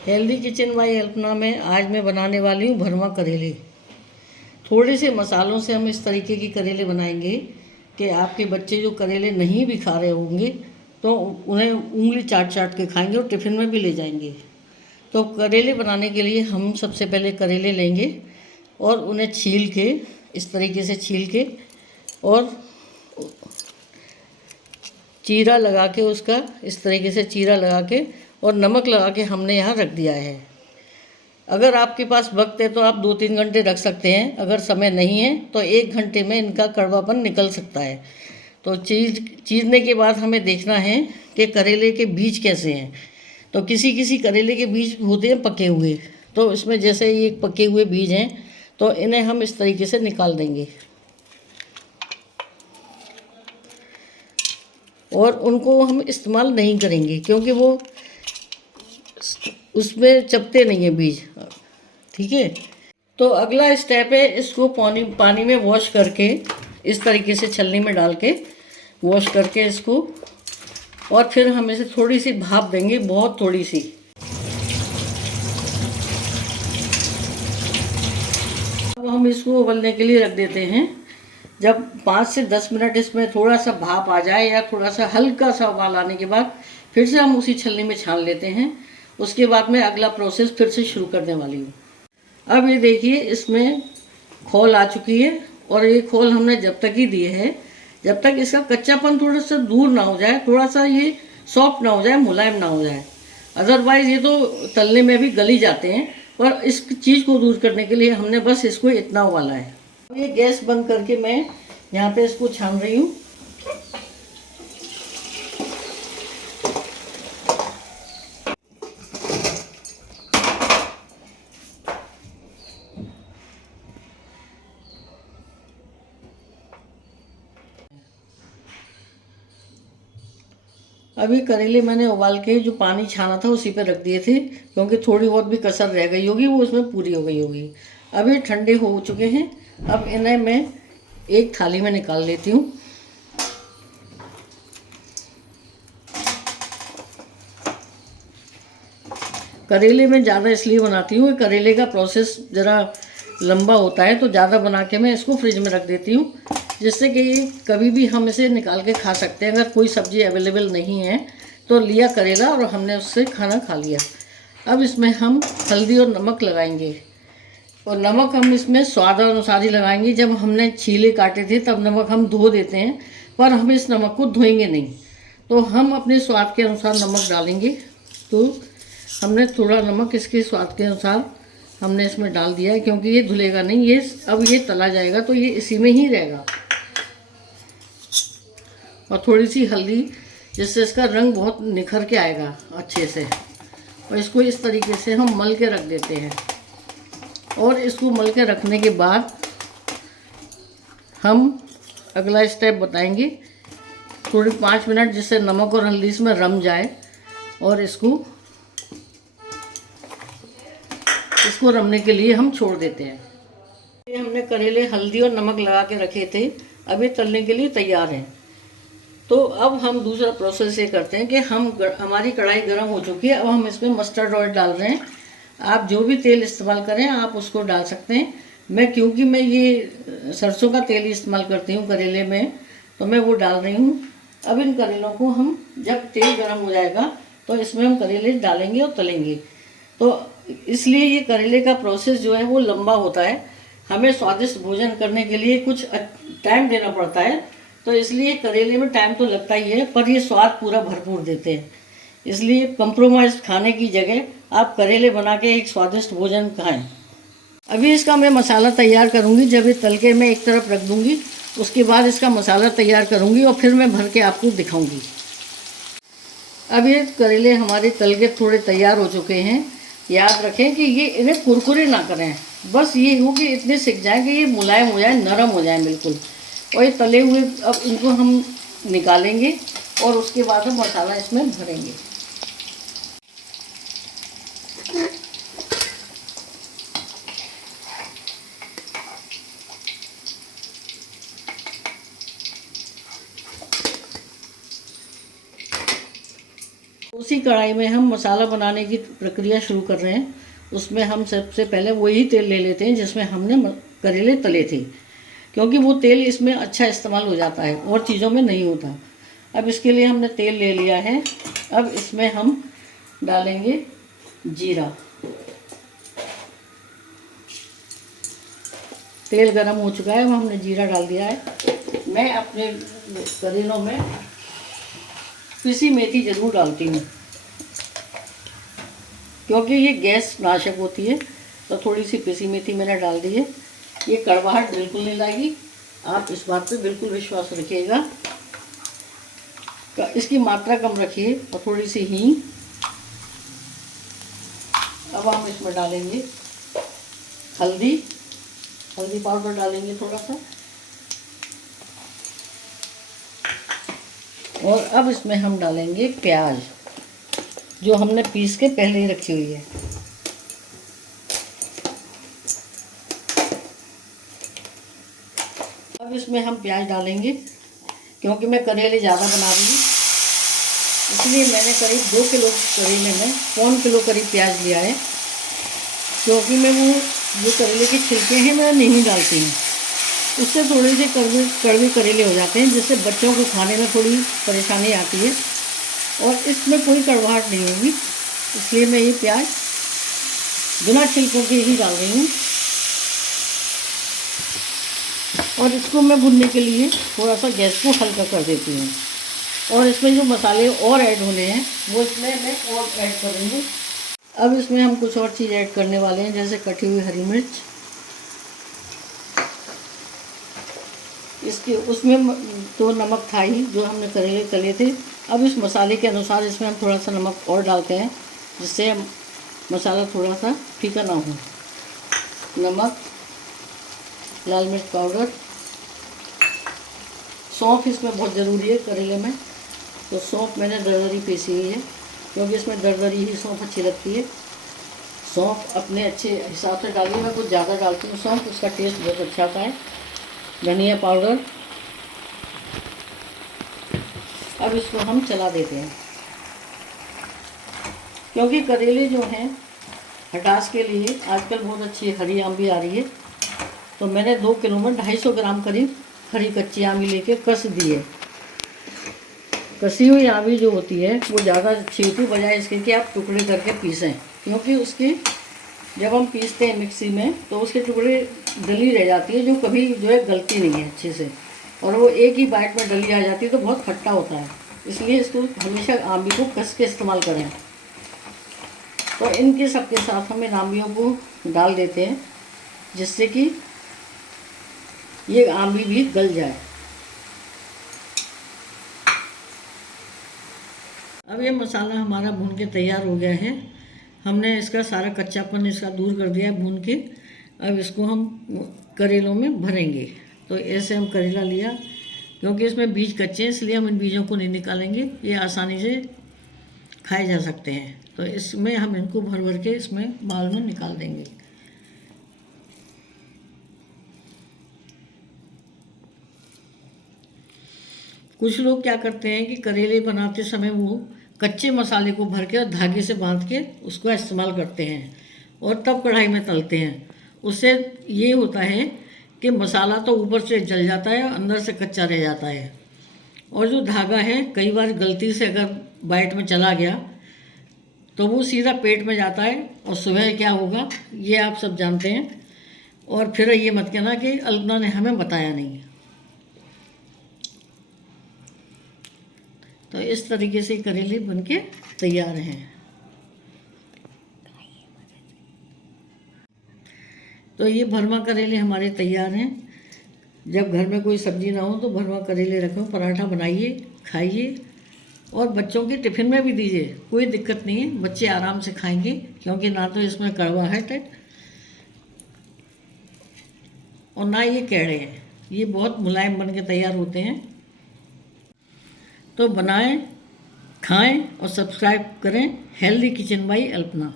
Healthy kitchen by Alpana में आज मैं बनाने वाली हूँ भरवा करेले। थोड़े से मसालों से हम इस तरीके की करेले बनाएंगे कि आपके बच्चे जो करेले नहीं भी खा रहे होंगे तो उन्हें उंगली चाट चाट के खाएंगे और टिफ़िन में भी ले जाएंगे। तो करेले बनाने के लिए हम सबसे पहले करेले लेंगे और उन्हें छील के इस तरीके से छील के और चीरा लगा के उसका इस तरीके से चीरा लगा के और नमक लगा के हमने यहाँ रख दिया है। अगर आपके पास वक्त है तो आप 2-3 घंटे रख सकते हैं, अगर समय नहीं है तो 1 घंटे में इनका कड़वापन निकल सकता है। तो चीरने के बाद हमें देखना है कि करेले के बीज कैसे हैं। तो किसी किसी करेले के बीज होते हैं पके हुए, तो इसमें जैसे ये पके हुए बीज हैं तो इन्हें हम इस तरीके से निकाल देंगे और उनको हम इस्तेमाल नहीं करेंगे क्योंकि वो उसमें चपते नहीं है बीज। ठीक है। तो अगला स्टेप है इसको पानी में वॉश करके इस तरीके से छलनी में डाल के वॉश करके इसको, और फिर हम इसे थोड़ी सी भाप देंगे, बहुत थोड़ी सी। अब हम इसको उबलने के लिए रख देते हैं। जब 5 से 10 मिनट इसमें थोड़ा सा भाप आ जाए या थोड़ा सा हल्का सा उबाल आने के बाद फिर से हम उसी छलनी में छान लेते हैं। उसके बाद मैं अगला प्रोसेस फिर से शुरू करने वाली हूँ। अब ये देखिए इसमें खोल आ चुकी है और ये खोल हमने जब तक ही दिए है जब तक इसका कच्चापन थोड़ा सा दूर ना हो जाए, थोड़ा सा ये सॉफ्ट ना हो जाए, मुलायम ना हो जाए। अदरवाइज़ ये तो तलने में भी गली जाते हैं, पर इस चीज़ को दूर करने के लिए हमने बस इसको इतना उबाला है। अब ये गैस बंद करके मैं यहाँ पे इसको छान रही हूँ। अभी करेले मैंने उबाल के जो पानी छाना था उसी पे रख दिए थे, क्योंकि थोड़ी बहुत भी कसर रह गई होगी वो उसमें पूरी हो गई होगी। अभी ठंडे हो चुके हैं। अब इन्हें मैं एक थाली में निकाल लेती हूँ। करेले में ज़्यादा इसलिए बनाती हूँ, करेले का प्रोसेस ज़रा लंबा होता है, तो ज़्यादा बना के मैं इसको फ्रिज में रख देती हूँ, जिससे कि कभी भी हम इसे निकाल के खा सकते हैं। अगर कोई सब्ज़ी अवेलेबल नहीं है तो लिया करेला और हमने उससे खाना खा लिया। अब इसमें हम हल्दी और नमक लगाएंगे, और नमक हम इसमें स्वाद अनुसार ही लगाएंगे। जब हमने छीले काटे थे तब नमक हम धो देते हैं, पर हम इस नमक को धोएंगे नहीं, तो हम अपने स्वाद के अनुसार नमक डालेंगे। तो हमने थोड़ा नमक इसके स्वाद के अनुसार हमने इसमें डाल दिया है, क्योंकि ये धुलेगा नहीं, ये अब ये तला जाएगा तो ये इसी में ही रहेगा। और थोड़ी सी हल्दी, जिससे इसका रंग बहुत निखर के आएगा अच्छे से। और इसको इस तरीके से हम मल के रख देते हैं, और इसको मल के रखने के बाद हम अगला स्टेप बताएंगे। थोड़ी 5 मिनट जिससे नमक और हल्दी इसमें रम जाए, और इसको रमने के लिए हम छोड़ देते हैं। ये हमने करेले हल्दी और नमक लगा के रखे थे, अभी तलने के लिए तैयार हैं। तो अब हम दूसरा प्रोसेस ये करते हैं कि हमारी कढ़ाई गर्म हो चुकी है। अब हम इसमें मस्टर्ड ऑयल डाल रहे हैं। आप जो भी तेल इस्तेमाल करें आप उसको डाल सकते हैं। क्योंकि मैं ये सरसों का तेल इस्तेमाल करती हूँ करेले में, तो मैं वो डाल रही हूँ। अब इन करेलों को हम जब तेल गर्म हो जाएगा तो इसमें हम करेले डालेंगे और तलेंगे। तो इसलिए ये करेले का प्रोसेस जो है वो लंबा होता है। हमें स्वादिष्ट भोजन करने के लिए कुछ टाइम देना पड़ता है, तो इसलिए करेले में टाइम तो लगता ही है, पर ये स्वाद पूरा भरपूर देते हैं। इसलिए कंप्रोमाइज़ खाने की जगह आप करेले बना के एक स्वादिष्ट भोजन खाएं। अभी इसका मैं मसाला तैयार करूंगी। जब ये तल के मैं एक तरफ रख दूंगी, उसके बाद इसका मसाला तैयार करूंगी और फिर मैं भर के आपको दिखाऊंगी। अब ये करेले हमारे तल के थोड़े तैयार हो चुके हैं। याद रखें कि ये इन्हें कुरकुरे ना करें, बस ये हो कि इतने सिक जाए कि ये मुलायम हो जाए, नरम हो जाए बिल्कुल। और ये तले हुए अब इनको हम निकालेंगे और उसके बाद हम मसाला इसमें भरेंगे। उसी कढ़ाई में हम मसाला बनाने की प्रक्रिया शुरू कर रहे हैं। उसमें हम सबसे पहले वही तेल ले लेते हैं जिसमें हमने करेले तले थे, क्योंकि वो तेल इसमें अच्छा इस्तेमाल हो जाता है और चीज़ों में नहीं होता। अब इसके लिए हमने तेल ले लिया है। अब इसमें हम डालेंगे जीरा। तेल गरम हो चुका है, अब हमने जीरा डाल दिया है। मैं अपने करेलों में पिसी मेथी ज़रूर डालती हूँ, क्योंकि ये गैस नाशक होती है। तो थोड़ी सी पिसी मेथी मैंने डाल दी है। ये कड़वाहट बिल्कुल नहीं लाएगी, आप इस बात पे बिल्कुल विश्वास रखिएगा। तो इसकी मात्रा कम रखिए। और थोड़ी सी हींग। अब हम इसमें डालेंगे हल्दी पाउडर डालेंगे थोड़ा सा। और अब इसमें हम डालेंगे प्याज, जो हमने पीस के पहले ही रखी हुई है। अब इसमें हम प्याज डालेंगे, क्योंकि मैं करेले ज़्यादा बना रही हूँ, इसलिए मैंने करीब 2 किलो करेले में 1 किलो करीब प्याज लिया है। क्योंकि मैं वो जो करेले के छिलके हैं मैं नहीं डालती हूँ, उससे थोड़े से कड़वे करेले हो जाते हैं, जिससे बच्चों को खाने में थोड़ी परेशानी आती है। और इसमें कोई कड़वाहट नहीं होगी, इसलिए मैं ये प्याज बिना छिलकों के ही डाल रही हूँ। और इसको मैं भुनने के लिए थोड़ा सा गैस को हल्का कर देती हूँ। और इसमें जो मसाले और ऐड होने हैं वो इसमें मैं और ऐड करूँगी। अब इसमें हम कुछ और चीज़ ऐड करने वाले हैं, जैसे कटी हुई हरी मिर्च। इसके उसमें तो नमक था ही जो हमने करेले तले थे। अब इस मसाले के अनुसार इसमें हम थोड़ा सा नमक और डालते हैं, जिससे मसाला थोड़ा सा फीका ना हो। नमक, लाल मिर्च पाउडर, सौंफ इसमें बहुत ज़रूरी है करेले में। तो सौंफ मैंने दरदरी पीसी हुई है, क्योंकि इसमें दरदरी ही सौंफ अच्छी लगती है। सौंफ अपने अच्छे हिसाब से डालिए, मैं कुछ ज़्यादा डालती हूँ सौंफ, उसका टेस्ट बहुत अच्छा आता है। धनिया पाउडर। अब इसको हम चला देते हैं, क्योंकि करेले जो हैं खटास के लिए आजकल बहुत अच्छी हरी आम भी आ रही है। तो मैंने 2 किलो में 250 ग्राम करीब हरी कच्ची आमी लेके कस दी है। कसी हुई आमी जो होती है वो ज़्यादा अच्छी होती है, बजाय इसके कि आप टुकड़े करके पीसें। क्योंकि उसकी जब हम पीसते हैं मिक्सी में तो उसके टुकड़े डली रह जाती है, जो कभी जो है गलती नहीं है अच्छे से, और वो एक ही बाइट में डली आ जाती है तो बहुत खट्टा होता है। इसलिए इसको हमेशा आमी को कस के इस्तेमाल करें। तो इनके सबके साथ हम इन आमियों को डाल देते हैं, जिससे कि ये आमी भी गल जाए। अब ये मसाला हमारा भून के तैयार हो गया है। हमने इसका सारा कच्चापन इसका दूर कर दिया है भून के। अब इसको हम करेलों में भरेंगे। तो ऐसे हम करेला लिया, क्योंकि इसमें बीज कच्चे हैं इसलिए हम इन बीजों को नहीं निकालेंगे, ये आसानी से खाए जा सकते हैं। तो इसमें हम इनको भर भर के इसमें बाल में निकाल देंगे। कुछ लोग क्या करते हैं कि करेले बनाते समय वो कच्चे मसाले को भर के और धागे से बांध के उसका इस्तेमाल करते हैं और तब कढ़ाई में तलते हैं। उससे ये होता है कि मसाला तो ऊपर से जल जाता है और अंदर से कच्चा रह जाता है। और जो धागा है कई बार गलती से अगर बाइट में चला गया तो वो सीधा पेट में जाता है, और सुबह क्या होगा ये आप सब जानते हैं। और फिर ये मत कहना कि अल्पना ने हमें बताया नहीं। तो इस तरीके से करेले बनके तैयार हैं। तो ये भरमा करेले हमारे तैयार हैं। जब घर में कोई सब्जी ना हो तो भरमा करेले रखो, पराठा बनाइए, खाइए और बच्चों के टिफ़िन में भी दीजिए, कोई दिक्कत नहीं है, बच्चे आराम से खाएंगे। क्योंकि ना तो इसमें कड़वाहट है और ना ये कैड़े हैं, ये बहुत मुलायम बन के तैयार होते हैं। तो बनाएं, खाएं और सब्सक्राइब करें हेल्दी किचन बाई अल्पना।